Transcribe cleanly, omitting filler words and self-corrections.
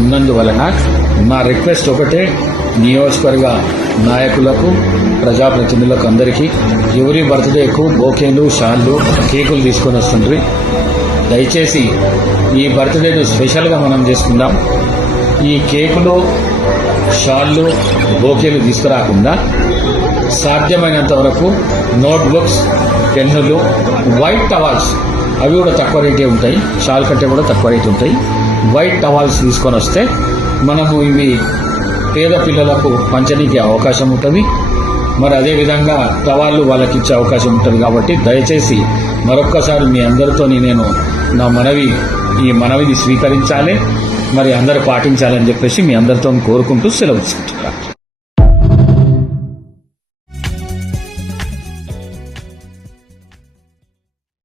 ఉన్నందువలన నా రిక్వెస్ట్ ఒకటే, నియోజకవర్గ నాయకులకు, ప్రజాప్రతినిధులకు అందరికీ ఎవరి బర్త్డేకు బోకేలు, షాళ్ళు, కేకులు తీసుకొని వస్తుండ్రి. దయచేసి ఈ బర్త్డేను స్పెషల్గా మనం చేసుకుందాం. ఈ కేకులు, షాళ్ళు, బోకేలు తీసుకురాకుండా సాధ్యమైనంత వరకు నోట్బుక్స్, పెన్నులు, వైట్ టవాల్స్ అవి కూడా తక్కువ రేటే ఉంటాయి, షాల్ కంటే కూడా తక్కువ రేటు ఉంటాయి. వైట్ టవాల్స్ తీసుకొని వస్తే మనము ఇవి పేద పిల్లలకు పంచనీకి అవకాశం ఉంటుంది. మరి అదేవిధంగా టవాళ్ళు వాళ్ళకి ఇచ్చే అవకాశం ఉంటుంది. కాబట్టి దయచేసి మరొక్కసారి మీ అందరితో నేను నా ఈ మనవిని స్వీకరించాలి, మరి అందరూ పాటించాలని చెప్పేసి మీ అందరితో కోరుకుంటూ సెలవు తీసుకుంటున్నాను.